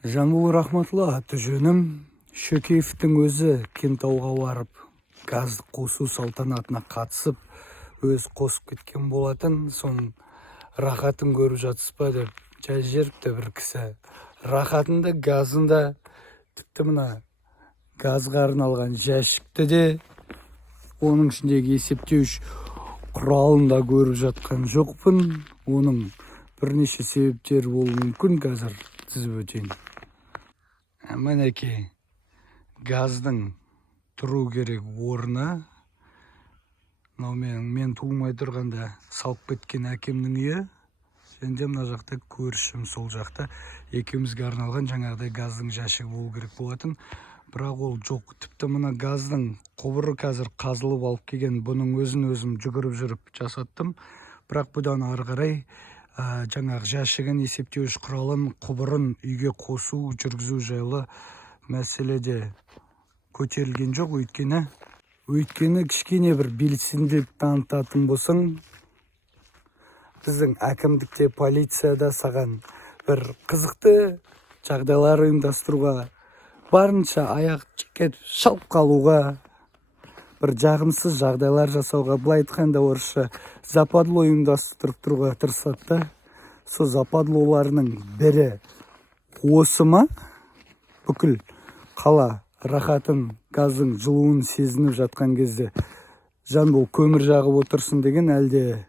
Жанбол Рахматулла аты жөнім. Шөкеевтің өзі Кентауға барып, газды қосу салтанатына қатысып, өз қосып кеткен болатын. Соның рахатын көріп жатсыз ба деп жай жеріпті бір кісі. Рахатында газында тіпті мына газға арналған жәшікті де, оның ішіндегі есептеуіш құралында көріп жатқан жоқпын. Оның бірнеше себептері болуы мүмкін, қазір тізіп өтейін. Мінекей газдың тұру керек орны. Мынау мен туылмай тұрғанда салып кеткен әкемнің үйі. Және де мына жақта көршім, сол жақта екеумізге арналған жаңағыдай газдың жәшігі болу керек болатын. Бірақ ол жоқ. Тіпті мына газдың құбыры қазір қазылып алып келген. Бұның өзім жүгіріп жүріп жасаттым. Бірақ бұдан ары қарай жаңағы жәшігін, есептеуіш құралын, құбырын үйге қосу, жүргізу жайлы мәселе де көтерілген жоқ. Өйткені кішкене бір белсенділік танытатын болсаң, біздің әкімдікте, полицияда саған бір қызықты жағдайлар ұйымдастыруға, барынша аяқ кетіп шалып қалуға, бір жағымсыз жағдайлар жасауға, былай айтқанда орысша западло ұйымдастырып тұруға тырысады да. Сол западлоларының бірі осы ма? Бүкіл қала рахатын, газдың жылуын сезініп жатқан кезде Жанбол көмір жағып отырсын деген, әлде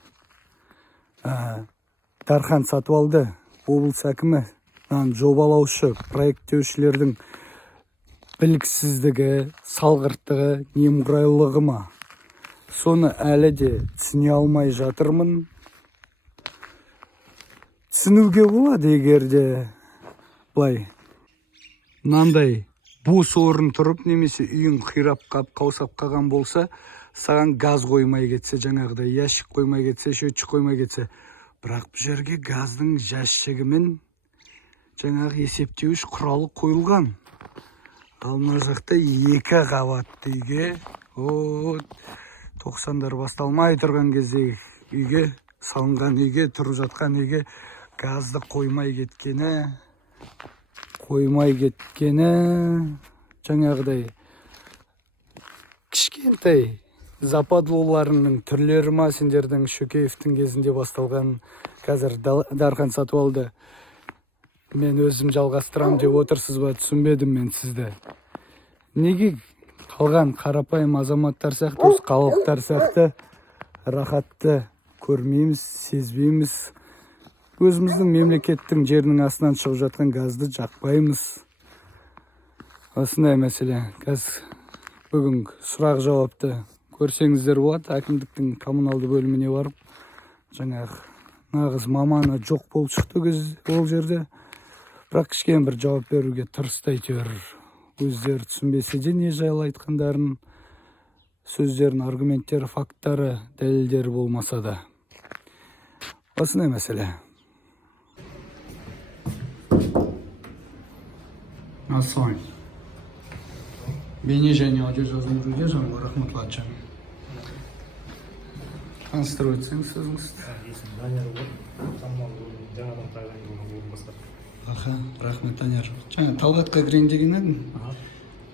Дархан Сатыбалды облыс әкімі, жобалаушы, проекттеушілердің біліксіздігі, салғырттығы, немқұрайлылығы ма? Соны әлі де түсіне алмай жатырмын. Түсінуге болады егер де былай мынандай бос орын тұрып, немесе үйің қирап қап қаусап қалған болса, саған газ қоймай кетсе, жаңағыдай ящик қоймай кетсе, счетчик қоймай кетсе, бірақ бұл жерге газдың жәшігімен жаңағы есептеуіш құралы қойылған. Ал мына жақта екі қабатты үйге, 90-дар басталмай тұрған кезде үйге, салынған үйге, тұрып жатқан үйге газды қоймай кеткені жаңағыдай кішкентай западлоларының түрлері ма? Сендердің Шөкеевтің кезінде басталған, қазір Дархан Сатыбалды мен өзім жалғастырам деп отырсыз ба? Түсінбедім мен сізді. Неге қалған қарапайым азаматтар сияқты, өз қалалықтар сияқты рахатты көрмейміз, сезбейміз? Өзіміздің мемлекеттің жерінің астынан шығып жатқан газды жақпаймыз. Осындай мәселе. Бүгін сұрақ жауапты көрсеңіздер болады. Әкімдіктің коммуналды бөліміне барып, жаңағы нағыз маманы жоқ болып шықты ол жерде. Бірақ кішкене бір жауап беруге тырысты әйтеуір. Өздері түсінбесе де не жайлы айтқандарын, сөздерін, аргументтері, факттары, дәлелдері болмаса да. Осындай мәселе. Асылай. Бейне және аудио жазылдыруге Жанбол Рахматулла аты жөнім. Таныстырып өтсеңіз сөзіңізді. Рахмет, Данияр. Жаңа Талғатқа кірейін деген едім.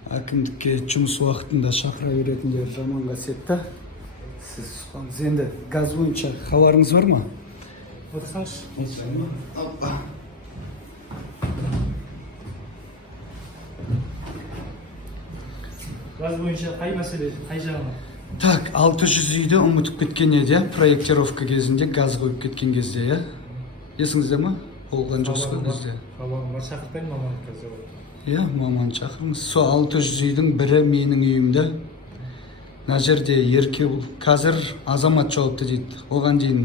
Әкімдікке жұмыс уақытында шақыра беретіндер жаман қасиетті. Сіз сұқаңыз. Енді газ бойынша хабарыңыз бар ма? Отырсаңыз. Газ бойынша қай мәселе, қай жағына? Так, 600 үйді ұмытып кеткен еді, проектировка кезінде газ қойып кеткен кезде, есіңізде ма? Болған жоқсы ғой бізде. Маман шақыртпайын, маман қазір. Маман шақырыңыз. Со 600 үйдің бірі менің үйімді. Мына жерде Еркебұл, қазір азамат жауапты дейді. Оған дейін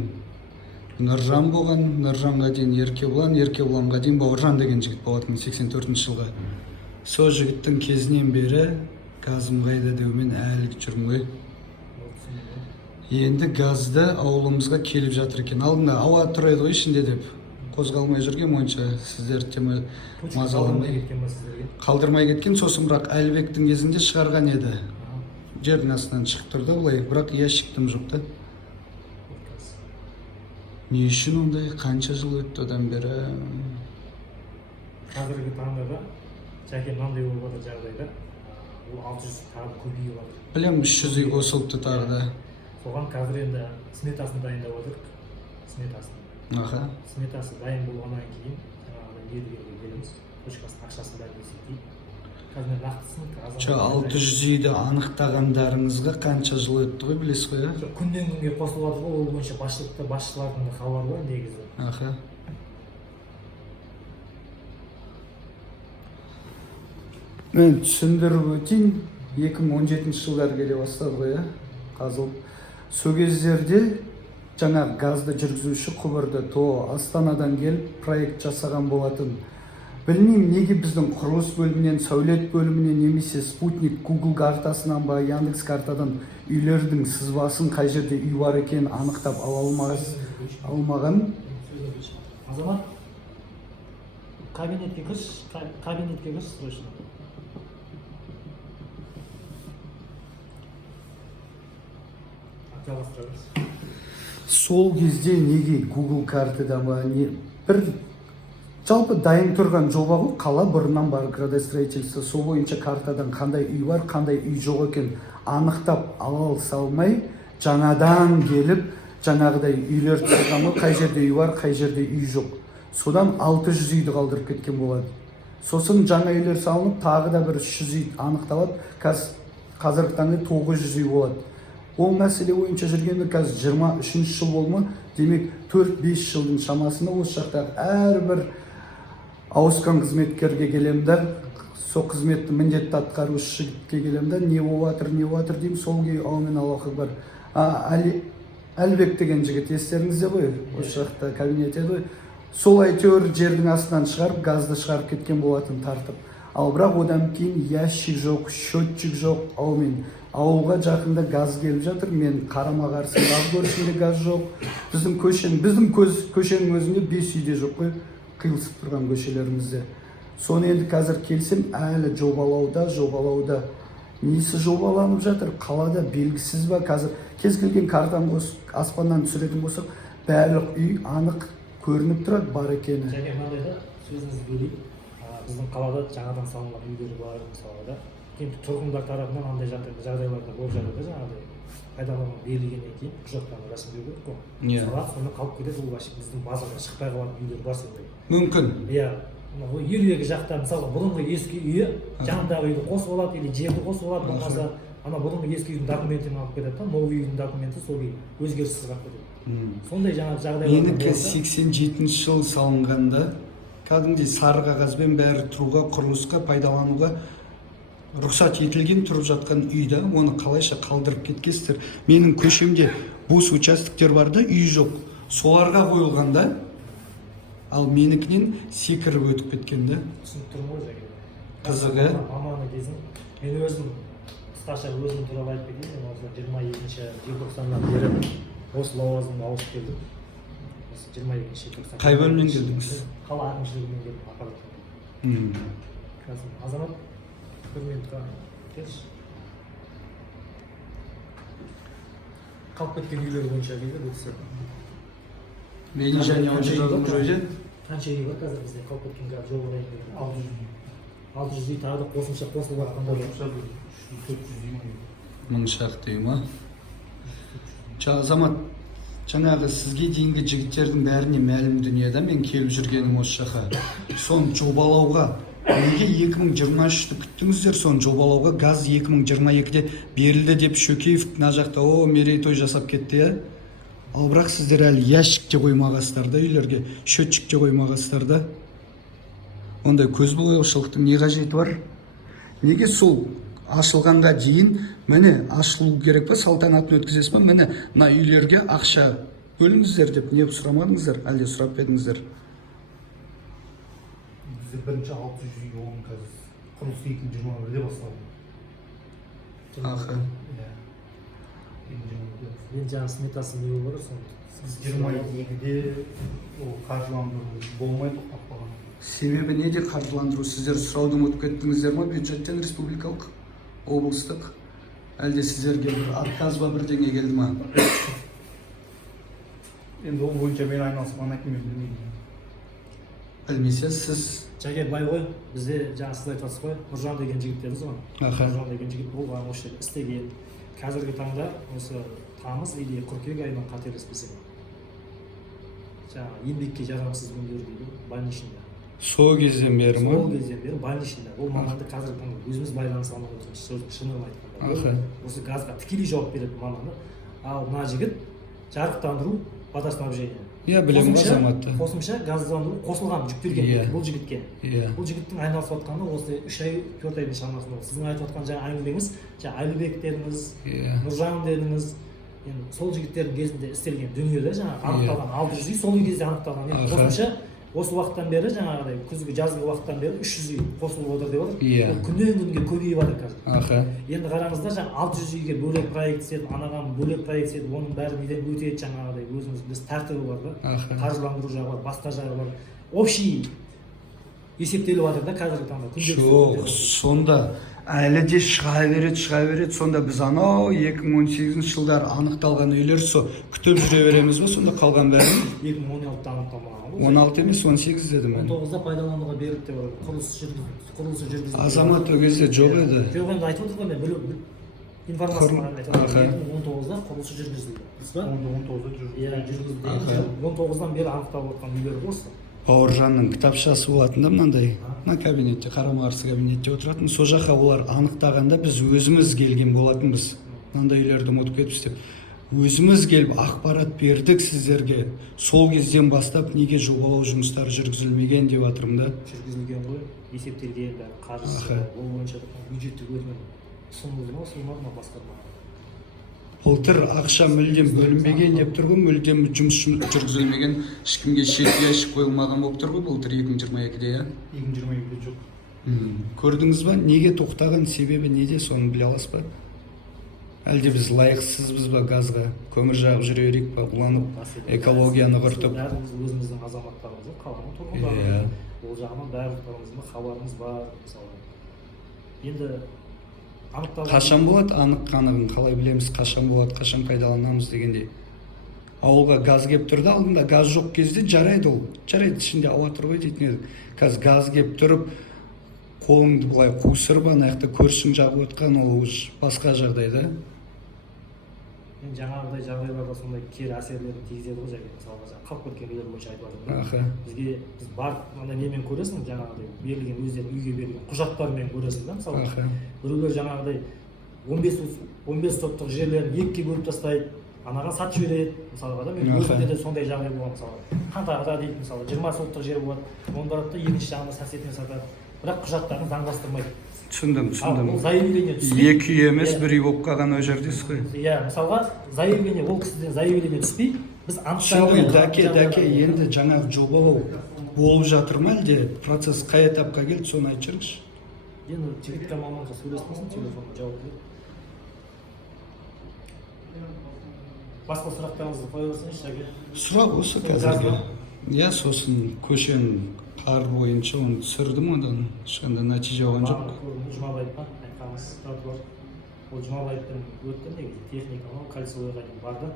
Нұржан болған, Нұржанға дейін Еркебұланға дейін Бауыржан деген жігіт болатын 84 жылғы. Со жігіттің кезінен бері газым қайда деумен әлі жүрмін ғой. Енді газды ауылымызға келіп жатыр екен. Алдында ауа тұрайды ғой ішінде деп қозғалмай жүрген, ойынша сіздер тема мазаламай қалдырмай кеткен. Сосын бірақ Әлбектің кезінде шығарған еді. Жердің астынан шығып тұрды бұлай, бірақ ящиктім жоқ та. Не үшін ондай? Қанша жыл өтті одан бері? қазіргі таңда да жәке мынандай болып жатыр жағдайда ол 600 тағы көбейіп жатыр. Білем 300-ге қосылыпты тағы да. Соған қазір енді сметасын дайындап отырмық. Аха. Сметасы дайын болғаннан кейін жаңағыдай мердігерге келеміз. Точкасын ақшасын бәрін есептейді. Қазір нақтысын 600 үйді анықтағандарыңызға қанша жыл өтті ғой, білесіз ғой, иә? Күннен күнге қосылып жатыр ғой, ол бойынша басшылардың да хабары бар негізі. Аха. Мен түсіндіріп өтейін, 2017 жылдар келе бастады ғой, қазылып. Сол кездерде жаңа газды жүргізуші құбырды Астанадан келіп проект жасаған болатын. Білмеймін, неге біздің құрылыс бөлімінен, сәулет бөлімінен, немесе спутник Google картасынан ба, Яндекс картадан үйлердің сызбасын қай жерде үй бар екенін анықтап алмаған. Азамат, кабинетке кірші срочно. Сол кезде неге Google картадан ба, бір жалпы дайын тұрған жоба ғой, қала бұрыннан бар градостроительство, сол бойынша картадан қандай үй бар, қандай үй жоқ екен анықтап ала салмай, жаңадан келіп, жаңағыдай үйлер тұрған ғой, қай жерде үй бар, қай жерде үй жоқ. Содан 600 үйді қалдырып кеткен болады. Сосын жаңа үйлер салынып, тағы да бір 300 үй анықталады, қазіргі таңда 900 үй болады. Ол мәселе бойынша жүргенде қазір 23 жыл болма, демек 4-5 жылдың шамасында осы жақтағы әрбір ауысқан қызметкерге келемді, сол қызметті міндетті атқарушы жігітке келемді, не болып жатыр деймін, сол кей аумен алақы бар. Әлбек деген жігіт естеріңізде ғой, осы жақта кабинет еді ғой. Сол әйтеуір жердің астынан шығарып, газды шығарып кеткен болатын тартып. Ал бірақ одан кейін ящик жоқ, счетчик жоқ, аумен. Ауылға жақында газ келіп жатыр, мен қарама-қарсы газ көрісінде газ жоқ. Біздің көшенің өзінде 5 үйде жоқ қой, қиылысып тұрған көшелерімізде. Соны енді қазір келсем, әлі жобалауда. Несі жобаланып жатыр? Қалада белгісіз ба? Қазір кез келген картаны аспаннан түсіретін болсақ, барлық үй анық көрініп тұрады, бар екені. Және мынандайда сөзіңізді бөлейін. Біздің қалада жаңадан салынған үйлер бар, мысалы да. Енді тұрғындар тарапынан андай жағдайларда болып жатыр, жаңағыдай пайдалануға берілгеннен кейін құжаттарды рәсімдеу керек қой. Мысалы, сонда қалып кетеді, ол біздің базадан шықпай қалатын үйлер бар сондай. Мүмкін. Иә, елдегі жақта мысалы бұрынғы ескі үйі жанындағы үйді қосып алады, или жерді қосып алады, болмаса ана бұрынғы ескі үйдің документін алып кетеді да, новый үйдің документі сол үй өзгеріссіз қалып кетеді. Сондай жаңағы жағдайлар. Менікі 87 жыл салынғанда кәдімгідей сары қағазбен бәрі тұруға, құрылысқа, пайдалануға рұқсат етілген тұрып жатқан үйді, оны қалайша қалдырып кеткенсіздер. Менің көшемде бос участоктер бар да, үй жоқ. Соларға қойылғанда, ал менікінен секіріп өтіп кеткен да. Түсініп тұрмын ғой жәке. Қызығы. Маманы кезін, мен өзім қысқаша өзім туралы айтып кетейін, мен осы 22 желтоқсаннан бері осы лауазымға ауысып келдім. 22 желтоқсан. Қай бөлімнен келдіңіз? Қала әкімшілігінен келіп аппараттан. Қазір азамат бір минутқа келші. Қалып кеткен үйлер бойынша дейді бұл кісі. Мені және аудитордың жойды. Қанша үй бар қазір бізде қалып кеткен жол бар? 600 үй тағы да қосымша қосылып жатқандар бар. 400 үй. Мың шақты үй ма? Азамат, жаңағы сізге дейінгі жігіттердің бәріне мәлім дүниеда мен келіп жүргенім осы жаққа. Соны жобалауға неге 2023-ті күттіңіздер? Соны жобалауға газ 2022-де берілді деп Шөкеев мына жақта мерейтой жасап кетті, иә? Ал бірақ сіздер әлі ящикте қоймағасыздар да, үйлерге счетчикте қоймағасыздар да. Ондай көзбояушылықтың не қажеті бар? Неге сол ашылғанға дейін міне ашылу керек па, салтанатын өткізесіз ба, міне мына үйлерге ақша бөліңіздер деп не сұрамадыңыздар, әлде сұрап едіңіздер? Бізде бірінші 600 үй болған қазір. Құрылыс 2021-де басталды. Аха. Мен жаңа сметасы не болып отыр, соны 22-де ол қаржыландыру болмай тоқтап қалған. Себебі неде қаржыландыру? Сіздер сұраудың өтіп кеттіңіздер ма бюджеттен, республикалық, облыстық? Әлде сіздерге бір отказ ба бірдеңе келді ма? Енді ол бойынша мен айналысқан әкеме білмеймін. білмесе сіз Жаке былай ғой, бізде жаңа сіз айтып жатсыз ғой, Нұржан деген жігіттеріміз ғой. Аха. Нұржан деген жігіт болған осы жерде істеген. Қазіргі таңда осы тамыз или қыркүйек айынан қателеспесем жаңағы еңбекке жарамсыз күндер дейді, больничныйда. сол кезден бері ма? Сол кезден бері больничныйда. Ол маманды қазіргі таңда өзіміз байланыса алмай отырмыз, шынын айтқанда. Аха. Осы газға тікелей жауап береді маманы. Ал мына жігіт жарықтандыру, водоснабжение. Иә, білемін азаматты. Қосымша газдандыру қосылған жүктелген Иә. бұл жігітке. Иә. Бұл жігіттің айналысып жатқаны осы 3 ай, 4 айдың шамасында. Сіздің айтып жатқан жаңа әңгімеңіз, жаңа Әлібектеріңіз, Иә. Нұржан дедіңіз, енді сол жігіттердің кезінде істелген дүниеде жаңа анықталған 600 үй сол кезде анықталған. Енді Аха. қосымша осы уақыттан бері жаңағыдай күзгі жазғы уақыттан бері 300 үй қосылып отыр деп отыр. Иә. Ол күннен күнге көбейіп жатыр қазір. Аха. Енді қараңыздар жаңа 600 үйге бөлек проект істедім, анаған бөлек проект істедім, оның бәрі неден өтеді жаңағыдай өзіңіз біз тәртібі бар да. Аха. Қаржыландыру жағы бар, басқа жағы бар. Общий есептеліп жатыр да қазіргі таңда. Жоқ, сонда әлі де шыға береді. Сонда біз анау 2018 жылдары анықталған үйлер сол күтіп жүре береміз ба? Сонда қалған бәрін? 2016-да анықталмаған ғой. 16 емес 18 дедім мен. 19-да пайдалануға берілді деп отыр. Құрылысы жүргізілді. Азамат ол кезде жоқ еді. Жоқ, енді айтып отырмын мен информацияны айтып отырмын. 2019-да құрылысы жүргізілді. Дұрыс па? 19-да жүрді. Иә, жүргізілді. Аха. 19-дан бері анықталып отқан үйлер осы. Бауыржанның кітапшасы болатын да мынандай. Мына кабинетте, қарама-қарсы кабинетте отыратын. Сол жаққа олар анықтағанда біз өзіміз келген болатынбыз. Мынандай үйлерді ұмытып кетіппіз деп. Өзіміз келіп ақпарат бердік сіздерге. Сол кезден бастап неге жобалау жұмыстары жүргізілмеген деп жатырмын да. Жүргізілген ғой, есептелген, бәрі қаржысы, Аха. ол бойынша бюджеттік өтінім ұсынылды ма, ұсынылмады ма басқармаға? Былтыр ақша мүлдем бөлінбеген деп тұр ғой, мүлдем жұмыс жүргізілмеген, ешкімге шет ящик қойылмаған болып тұр ғой былтыр 2022-де, иә? 2022-де жоқ. Көрдіңіз ба? Неге тоқтаған себебі неде, соны біле аласыз ба? Әлде біз лайықсызбыз ба газға? Көмір жағып жүре берейік па? Уланып, экологияны құртып. Бәріміз өзіміздің азаматтарымыз, қалған Иә. тұрғындар. Ол жағынан барлықтарымыздың хабарымыз бар, мысалы. Енді анықталған Қашан болады анық-қанығын қалай білеміз, қашан болады, қашан пайдаланамыз дегендей. Ауылға газ кеп тұрды, алдында газ жоқ кезде жарайды ол. Жарайды, ішінде ауа тұр ғой дейтін едік. Қазір газ кеп тұрып, қолыңды былай қусырып, ана жақта көршің жағып отқан ол уже басқа жағдай да. мен жаңағыдай жағдайларда сондай кері әсерлерін тигізеді ғой, жәке мысалға жаңа қалып кеткен үйлер бойынша айтып жатырмын. Аха. Біз барып ана немен көресің, жаңағыдай берілген өздерінің үйге берілген құжаттармен көресің да, мысалы. Аха. Біреулер жаңағыдай 15 соттық жерлерін екіге бөліп тастайды, анаған сатып жібереді, мысалға да. Мен Аха. өзімде де сондай жағдай болған, мысалы. Қантағыда дейді, мысалы 20 соттық жер болады, оны барады да екінші жағында соседіне сатады. Бірақ құжаттарын заңдастырмайды. Түсіндім. Ол заявление түспей. Екі үй емес, бір үй болып қалған ол жердесіз ғой. Иә, мысалға заявление, ол кісіден заявление түспей, біз Түсінбей, дәке, енді жаңағы жобалау болып жатыр ма, әлде процесс қай этапқа келді, соны айтып жүріңізші. Енді жігітке маманға сөйлеспесін, телефонға жауап береді. Басқа сұрақтарыңызды қоя берсеңізші, жәке. Сұрақ осы қазіргі. Иә, сосын көшенің қар бойынша оны түсірдім, одан ешқандай нәтиже алған жоқ. Жұмабаевқа айтқанымыз тротуар. Ол Жұмабаевпен өтті, негізі техника, кольцевойға дейін барды.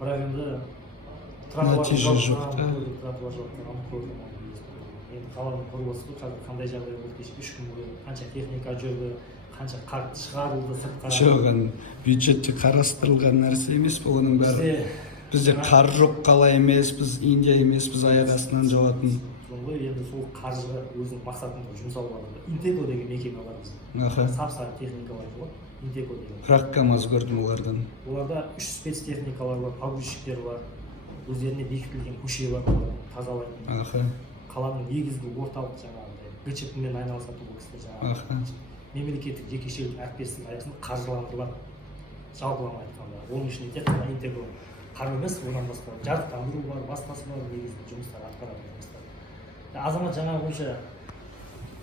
Бірақ енді Нәтиже жоқ та. тротуар жауаптарын көрдім. Енді қаланың құрылысы қазір қандай жағдай болды, кеше 3 күн бойы қанша техника жүрді, қанша қар шығарылды сыртқа. Жоқ, бюджетте қарастырылған нәрсе емес пе оның бәрі? Бізде қар жоқ қала емес, біз Индия емес, біз аяқ астынан жауатын. Сондай енді сол қаржыға өзінің мақсатында жұмсалып жатыр. Интеко деген мекеме бар бізде. Аха. Сап-сары техникалар бар. Интеко деген. Бірақ КамАЗ көрдім олардан. Оларда 3 спецтехникалар бар, погрузчиктер бар. Өздеріне бекітілген көше бар, оларды тазалайтын. Аха. Қаланың негізгі орталық жаңағыдай ГЧП-мен айналысатын бұл кісілер жаңағы. Аха. Мемлекеттік жекешелік әріптестік аясында қаржыландырылады. Жалпылама айтқанда, оның ішінде тек қана интеко қар емес, одан басқа жарықтандыру бар, басқасы бар, негізгі жұмыстар атқарады. Азамат жаңағы бойынша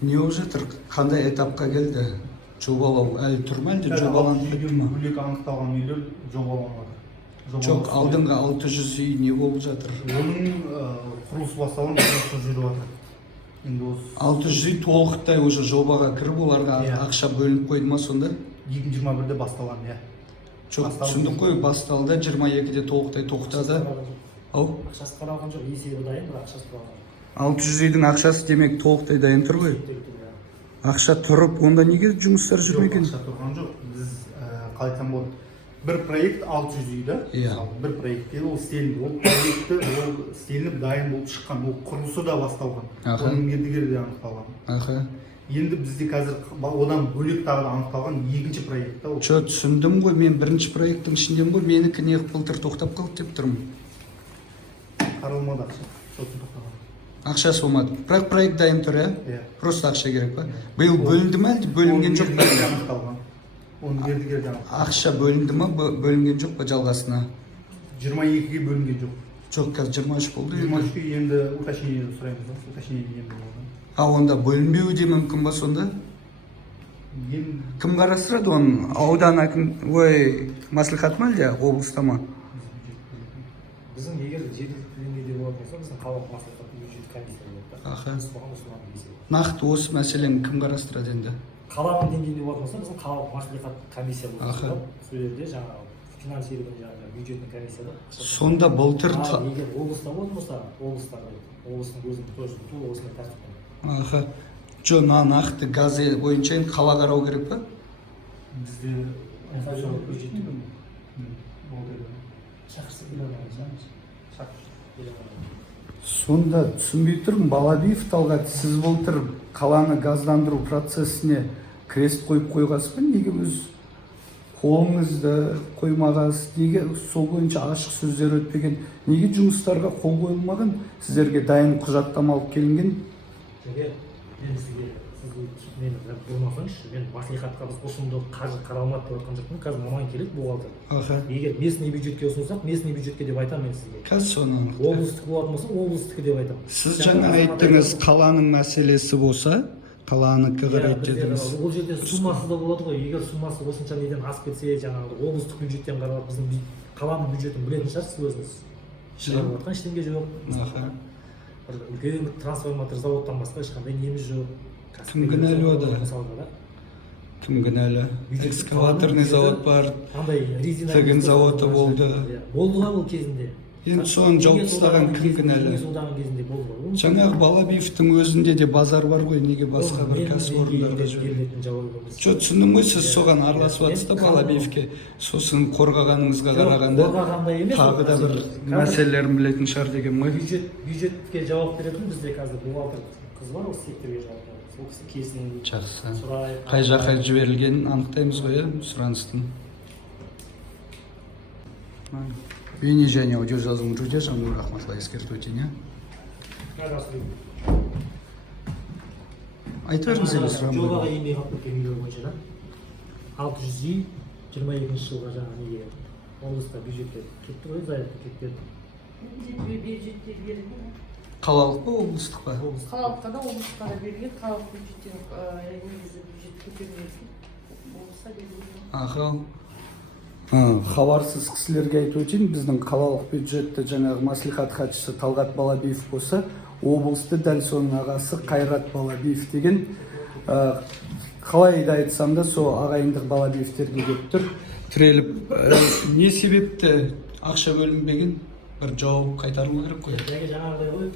Не болып жатыр? Қандай этапқа келді? Жобалау әлі тұр ма, әлде жобаланып кетті ма? Бөлек анықталған үйлер жобаланады. Жоқ, алдыңғы 600 үй не болып жатыр? Оның құрылысы басталған құрылысы жүріп жатыр. Енді осы 600 үй толықтай уже жобаға кіріп, оларға Иә. ақша бөлініп қойды ма сонда? 2021-де басталған, иә. Жоқ, Басталды. түсіндік қой, басталды, 22-де толықтай тоқтады. Ау? ақшасы қаралған жоқ, есебі дайын, бірақ ақшасы қаралған. 600 үйдің ақшасы демек толықтай дайын тұр ғой. Ақша тұрып, онда неге жұмыстар жүрмеген? Жоқ, ақша тұрған жоқ. Біз қалай айтсам болады, бір проект 600 үй да. Иә. Бір проектте ол істелінді. Ол проекті ол істелініп дайын болып шыққан. Ол құрылысы да басталған. Оның мердігері де анықталған. Енді бізде қазір одан бөлек тағы да анықталған екінші проект та. Жо, түсіндім ғой, мен бірінші проекттің ішіндемін ғой, менікі неғып былтыр тоқтап қалды деп тұрмын. Қаралмады ақша. Сосын тоқтаған. Ақша болмады. Бірақ проект дайын тұр, Иә. Просто ақша керек па? Биыл бөлінді ме әлде бөлінген жоқ па? Анықталған. Оның мердігері де анықталған. Ақша бөлінді ме, бөлінген жоқ па жалғасына? 22-ге бөлінген жоқ. Жоқ, қазір 23 болды. 23-ге енді уточнение сұраймыз да. Уточнение енді болды. Онда бөлінбеуі де мүмкін ба сонда? Кім қарастырады оны? Аудан әкім, мәслихат ма әлде облыста ма? Біздің егер жергілікті деңгейде болатын болса, біздің қалалық мәслихаттың бюджет комиссия болады. Біз соған ұсынатын есебі. Нақты осы мәселені кім қарастырады енді? Қаланың деңгейінде болатын болса, біздің қалалық мәслихат комиссия болады. Сол жерде жаңағы финансирование жағынан бюджеттің комиссияда. Сонда былтыр егер облыста болатын болса, облыстың өзінің тоже толық осындай тәртіппен. Жо, нақты газ бойынша енді қала қарау керек па? Бізде бюджетті Сонда түсінбей тұрмын, Балабиев Талғат, сіз былтыр қаланы газдандыру процесіне крест қойып қойғасыз ба? Неге өз қолыңызды қоймағасыз? Неге сол бойынша ашық сөздер өтпеген? Неге жұмыстарға қол қойылмаған? Сіздерге дайын құжаттама алып келінген? Мен сізге мені бұрмасаңызшы, мен мәслихатқа біз ұсынды қаржы қаралмады деп жатқан жоқпын. Қазір маман келеді бухгалтер. Егер местный бюджетке ұсынсақ, местный бюджетке деп айтамын мен сізге. Қазір соны облыстық болатын болса, облыстық деп айтамын. Сіз жаңа айттыңыз, қаланың мәселесі болса, қаланыкі қарайды дедіңіз. Ол жерде суммасы да болады ғой. Егер суммасы осынша неден асып кетсе, жаңағы облыстық бюджеттен қаралып, біздің қаланың бюджетін білетін шығарсыз өзіңіз. Шығарып жатқан ештеңе жоқ. Үлкен трансформатор заводтан басқа ешқандай неміз жоқ. Кім кінәлі ода? Кім кінәлі? Экскаваторный завод бар, тігін заводы болды. Болды ғой бұл кезінде. Енді соны жауып тастаған кім кінәлі? Жаңағы Балабиевтің өзінде де базар бар ғой, неге басқа бір кәсіпорындарда жүреді? Жо, түсіндім ғой, сіз соған араласып жатсыз да Балабиевке. Сосын қорғағаныңызға қарағанда тағы да бір мәселелерін білетін шығар деген ой. Бюджетке жауап беретін бізде қазір бухгалтер қыз бар, осы секторге жауап береді. Сол кісі келсін. Жақсы. Қай жаққа жіберілгенін анықтаймыз ғой, сұраныстың. Бейне және аудио жазылым жүруде, жаңбыр рахматылай ескерту өтейін. Айтып беріңіз елі сұрам. Жобаға еңбек алып кеткен үйлер бойынша да 600 үй 22 жылға жаңа неге облыста бюджетке кетті ғой, заявка кетті. Бюджетте берілген. Қалалық па, облыстық па? Қалалыққа да, облысқа да берілген. Қалалық бюджеттен негізі бюджет көтерілген. Облыста берілген. Хабарсыз кісілерге айтып өтейін, біздің қалалық бюджетті жаңағы мәслихат хатшысы Талғат Балабиев болса, облысты дәл соның ағасы Қайрат Балабиев деген, қалай да айтсам да сол ағайындық Балабиевтерге келіп тұр. Тіреліп, не себепті ақша бөлінбеген? Бір жауап қайтару керек қой. Яғни жаңағыдай ғой,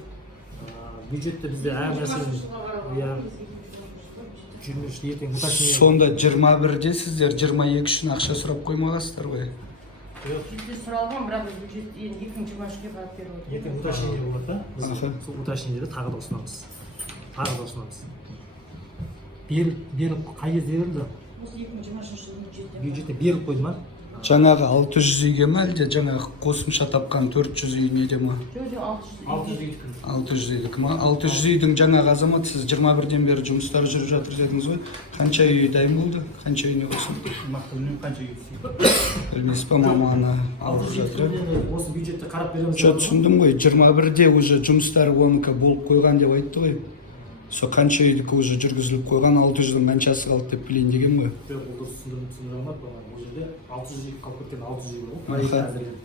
бюджетте бізде әр нәрсе сонда 21-де сіздер 22 үшін ақша сұрап қоймағасыздар ғой? Бюджетте сұралған, бірақ бюджет 2023-ге барып беріп отыр. Ертең уточнение болады да, біз сол уточнениеде тағы да ұсынамыз. Беріп қай кезде берілді? Осы 2023 жылдың бюджетте беріп қойды ма? Жаңағы 600 үйге ма, әлде жаңағы қосымша тапқан 400 үй неде ма? 600 үй. 600 үйдікі ма? 600 үйдің жаңағы азамат, сіз 21-ден бері жұмыстар жүріп жатыр дедіңіз ғой. Қанша үй дайын болды? Қанша үйіне болсын? Қанша үй? Білмейсіз ба, маманы алып жатыр. Осы бюджетті қарап береміз. Түсіндім ғой, 21-де уже жұмыстар оныкі болып қойған деп айтты ғой. Сол қанша үйдікі уже жүргізіліп қойған, 600-дің қаншасы қалды деп білейін деген ғой. Бұл жерде 600 үй қалып кеткен 600 үй болды.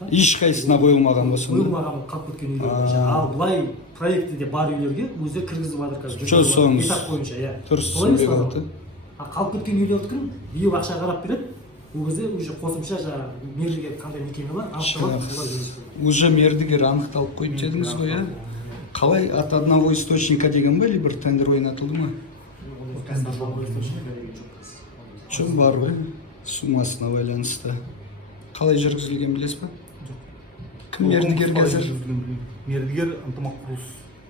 Ешқайсысына қойылмаған осы. Қойылмаған қалып кеткен үйлер бойынша. Ал былай проектіде бар үйлерге өзі кіргізіп жатыр қазір. Жо, соңыз. Этап бойынша, иә. Дұрыс түсінбей қалды. Қалып кеткен үйлерді кім? Биыл ақша қарап береді. Ол кезде уже қосымша жаңағы мердігер қандай мекеме бар, анықталады. Уже мердігер анықталып қойып дедіңіз ғой, иә? Қалай от одного источника деген ба, или бір тендер ойнатылды ма? Жоқ, бар ғой, суммасына байланысты. Қалай жүргізілген білесіз ба? Кім мердігер қазір? Мердігер ынтымақ құрылыс.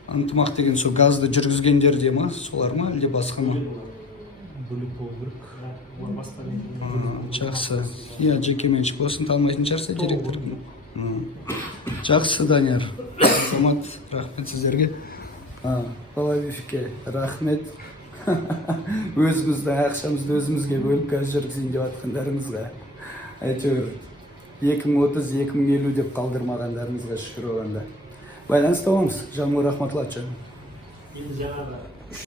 Ынтымақ деген сол газды жүргізгендер де ма, солар ма, әлде басқа ма? Бөлек болу керек. Жақсы. Иә, жекеменшік болсын, танымайтын шығарсыз директор. Жақсы, Данияр. Самат, рахмет сіздерге. Балабиевке рахмет. Өзіміздің ақшамызды өзімізге бөліп қазір жүргізейін деп жатқандарыңызға. Әйтеуір 2030-2050 деп қалдырмағандарыңызға шүкір болғанда. Байланыста боламыз. Жаным рахматулла. Енді жаңағы